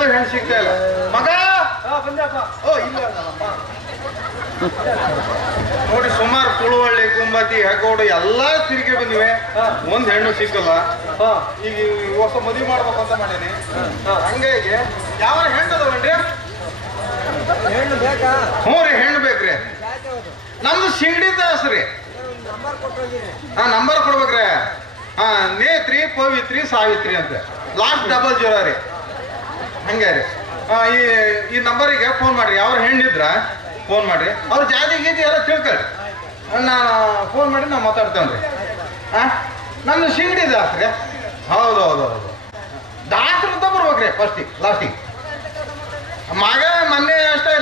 ಬಂದ್ರೆ ಹೆಣ್ಣು ಸಿಗ್ತಾ ಇಲ್ಲ? ಮಗ? ಓ ಇಲ್ಲ. ನೋಡಿ ಸುಮಾರು ತುಳುವಳ್ಳಿ ಕುಂಬತಿ ಹೆಗ್ಗೋಡು ಎಲ್ಲಾ ತಿರುಗಿ ಬಂದಿವೆ. ಒಂದ್ ಹೆಣ್ಣು ಸಿಕ್ಕಲ್ಲ. ಹಾ. ಈಗ ಹೊಸ ಮದುವೆ ಮಾಡ್ಬೇಕು ಅಂತ ಮಾಡೀನಿ. ಹಂಗಾಗಿ ಯಾವ ಹೆಣ್ಣು ಅದಾವನ್ರಿ? ಹೆಣ್ಣು ಬೇಕಾ? ಹ್ಞೂ ರೀ ಹೆಣ್ಣು ಬೇಕ್ರಿ ನಮ್ದು ಸಿಂಗಡಿ ದಾಸ್ ರೀ. ನಂಬರ್ ಹಾ ನಂಬರ್ ಕೊಡ್ಬೇಕ್ರಿ. ಹಾ ನೇತ್ರಿ ಪವಿತ್ರಿ ಸಾವಿತ್ರಿ ಅಂತ. ಲಾಸ್ಟ್ ಡಬಲ್ ಜೀರೋ ರೀ. ಹಂಗೆ ರೀ. ಈ ಈ ನಂಬರಿಗೆ ಫೋನ್ ಮಾಡ್ರಿ. ಯಾವ ಹೆಣ್ಣಿದ್ರ ಫೋನ್ ಮಾಡ್ರಿ. ಅವ್ರ ಜಾತಿ ಗೀತಿ ಎಲ್ಲ ತಿಳ್ಕೊಳ್ರಿ. ನಾನು ಫೋನ್ ಮಾಡಿ ನಾವು ಮಾತಾಡ್ತೇನೆ ರೀ. ಹಾಂ ನಮ್ದು ಸಿಂಗಡಿ ದಾಸ್ರಿ ಹೌದು ಹೌದು ಹೌದು. ದಾಸ್ರಂತ ಬರ್ಬೇಕ್ರಿ ಫಸ್ಟಿಗೆ ಲಾಸ್ಟಿಗೆ ಮಗ ಮೊನ್ನೆ ಅಷ್ಟೇ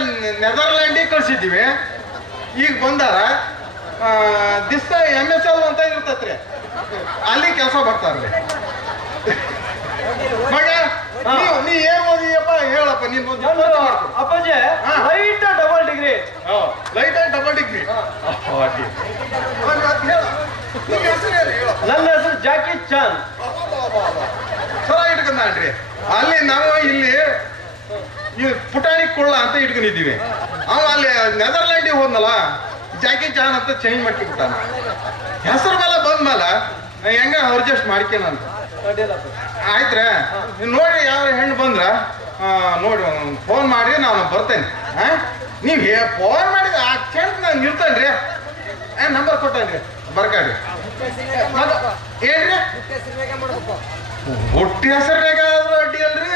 ನೆದರ್ಲ್ಯಾಂಡಿಗೆ ಕಳ್ಸಿದ್ದೀವಿ. ಈಗ ಬಂದಾರ. ದಿಸ್ತ ಎಂ ಎಸ್ ಎಲ್ ಅಂತ ಇರ್ತೈತ್ರಿ. ಅಲ್ಲಿ ಕೆಲಸ ಬರ್ತಾರ್ರಿ ಮಗ ನೀವು ನೀ ಏನ್ ಓದಿಯಪ್ಪ ಹೇಳಪ್ಪ ನೀನ್ ನಂದು ಅಪ್ಪಾಜಿ ಹಾ. Light double degree light double degree ನನ್ನ ಹೆಸರು ಜಾಕಿ ಚಾನ್. ಚಲೋ ಇಟ್ಕೊಂಡ್ರಿ ಅಲ್ಲಿ ನಾವು ಇಲ್ಲಿ ಈ ಪುಟಾಣಿ ಕೊಳ್ಳ ಅಂತ ಇಟ್ಕೊಂಡಿದ್ದೀವಿ. ಅವ ಅಲ್ಲಿ ನೆದರ್ಲ್ಯಾಂಡಿಗೆ ಹೋದ್ನಲ್ಲ ಜಾಕಿ ಚಾನ್ ಅಂತ ಚೇಂಜ್ ಮಾಡ್ಕೊಂಡ್ಬಿಟ್ಟಾನ. ಹೆಸರು ಮೇಲೆ ಬಂದ್ಮೇಲೆ ಹೆಂಗ ಅಡ್ಜಸ್ಟ್ ಮಾಡ್ಕೇನಂತ ಅಡ್ಡಿಲ್ಲಪ್ಪ ಆಯ್ತ್ರ? ನೋಡ್ರಿ ಯಾವ ಹೆಣ್ಣು ಬಂದ್ರ ನೋಡಿ ಫೋನ್ ಮಾಡಿ ನಾನು ಬರ್ತೇನೆ. ನೀವು ಹೇ ಫೋನ್ ಮಾಡಿದ ಆ ಕ್ಷಣ ನಾನು ರೀ ಏ ನಂಬರ್ ಕೊಟ್ಟೇನ್ರಿ ಬರ್ಕಾಡ್ರಿ. ಏನ್ರಿ ಹುಟ್ಟಿ ಹೆಸರಿನಾಗ ಆದ್ರೂ ಅಡ್ಡಿ ಅಲ್ರಿ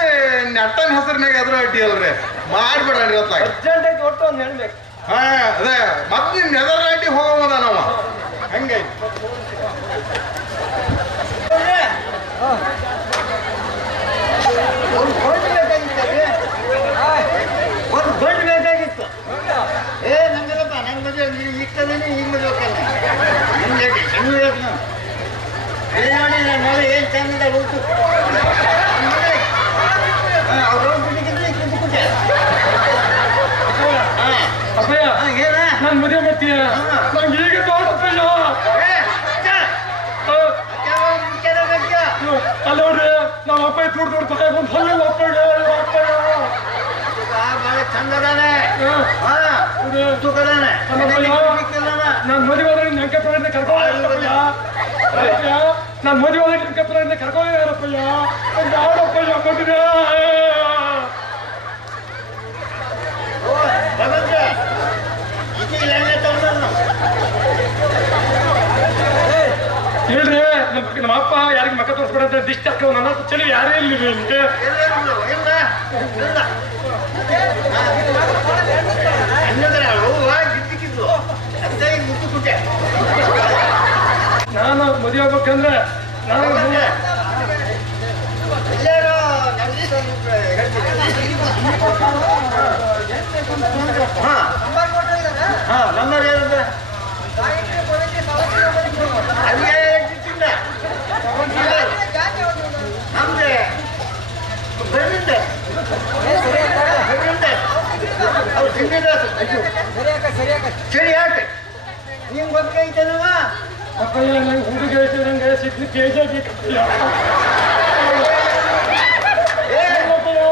ನೆಟ್ಟನ ಹೆಸರಿನಾಗ ಆದ್ರೂ ಅಡ್ಡಿ ಅಲ್ರಿ. ಮಾಡ್ಬೇಡ್ರಿ ಹೊತ್ತಾಗ ಅರ್ಜೆಂಟ್ ಆಗಿ ಒಟ್ಟು ಒಂದು ಹೇಳ್ಬೇಕು. ಹಾ ಅದೇ ಮತ್ತೆ ನೆದರ್ಲ್ಯಾಂಡಿಗೆ ಹೋಗೋದ ನಾವ? ಹಂಗೈತಿ ಒಂದು ಗೊಂಡು ಬೇಕಾಗಿತ್ತು ಒಂದು ಗೊಂಡು ಬೇಕಾಗಿತ್ತು ಏ ನಂಗಲ್ಲಪ್ಪ ನಂಗೆ ಬೇಕು ನಾನು ಇಲ್ಲಿ ನೋಡಿ ನಾನು ಏನು ಚಂದ ಹೋಗ್ತು ಅವ್ರು ಹೋಗ್ಬಿಟ್ಟಿದ್ರೆ ಕುಂತ್ಬಿಟ್ಟೆ ಹಾಂ. ಅಪ್ಪಯ್ಯ ಹಾಂ ಏನ ನಾನು ಮದುವೆ ಮಾಡ್ತೀಯ? ನಂಗೆ ಈಗ ತೋಟಪ್ಪಯ್ಯ ಏ ಅಕ್ಕ ಅಕ್ಕ ಮುಖ್ಯದ ಬಗ್ಗೆ ಅಲ್ಲಿ ನೋಡ್ರಿ ನಮ್ಮ ಅಪ್ಪ ದುಡ್ಡು ದುಡ್ಡು ತಗೊಂಡು ಬಂದು ಹಲ್ಲು ಅಪ್ಪಯ್ಯ ಅಪ್ಪಯ್ಯ ಭಾಳ ಚಂದ ಅದಾನೆ ಹಾಂ ತೂಕದಾನೆ ನಾನು ಮದುವೆ ಆದ್ರೆ ನಂಗೆ ಪ್ರಯತ್ನ ಕರ್ಕೊಂಡು ನಾನು ಮದುವೆ ನಂಗೆ ಪ್ರಯತ್ನ ಕರ್ಕೊಂಡು ಯಾರಪ್ಪಯ್ಯ ಯಾರಪ್ಪಯ್ಯ ಮದುವೆ ಹೇಳ್ರಿ, ನಮ್ಮ ನಮ್ಮ ಅಪ್ಪ ಯಾರಿಗೆ ಮಕ್ಕ ತೋರಿಸ್ಬಿಡಂತ ದಿಷ್ಟ ನನ್ನ ಚಳಿ ಯಾರೇ ಇಲ್ಲ ನಿಮ್ಗೆ. ನಾನು ಮದುವೆ ಆಗ್ಬೇಕಂದ್ರೆ ನಾನು ಎಲ್ಲಾರು ಹಾ. ಹಾ ನಂಬರ್ ಏನಂತ? ಅದೇ ಗಿಟ್ಟಿಲ್ಲ ನಮ್ದೆ ಬೆಳ್ಳಿಂದೆ ಬೆಳ್ಳಿಂದೆ ಅವ್ರು ತಿಂದಿದ್ದಾಸು ಸರಿ ಹಾಕಿ ನಿಮ್ಗೆ ಗೊತ್ತೈತೇನವ ಅಪ್ಪಯ್ಯ ನಂಗೆ ಹುಡುಗ ಐತೆ ನಂಗೆ ಸಿಟ್ಟು ಕೇಜ್ ಆಗ್ಬೇಕಪ್ಪಯ್ಯ ಏ ಅಪ್ಪಯ್ಯ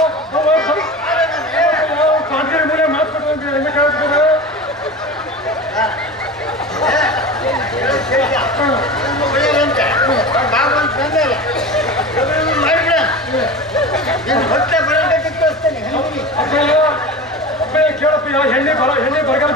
ಕಾಂಟ್ರಿ ಮೂಲೆ ಮಾತ್ಕೊಟ್ಟು ಅಂತ ಹೆಂಗೆ ಕೇಳ್ತಾರೆ ಒಳ್ಳೆಯದಂತೆ ಭಾಗವಂತ ಬಂದಲ್ಲ ಮಾಡಿಬಿಡ ನೀನು ಹೊಟ್ಟೆ ಬರೋದಕ್ಕೆ ಕಳಿಸ್ತೇನೆ ಹೆಂಗಿ ಅಪ್ಪಯ್ಯ ಅಪ್ಪಯ್ಯ ಕೇಳಪ್ಪಯ್ಯ ಹೆಣ್ಣೆ ಬರ ಹೆಣ್ಣೆ ಬರಗಾಲ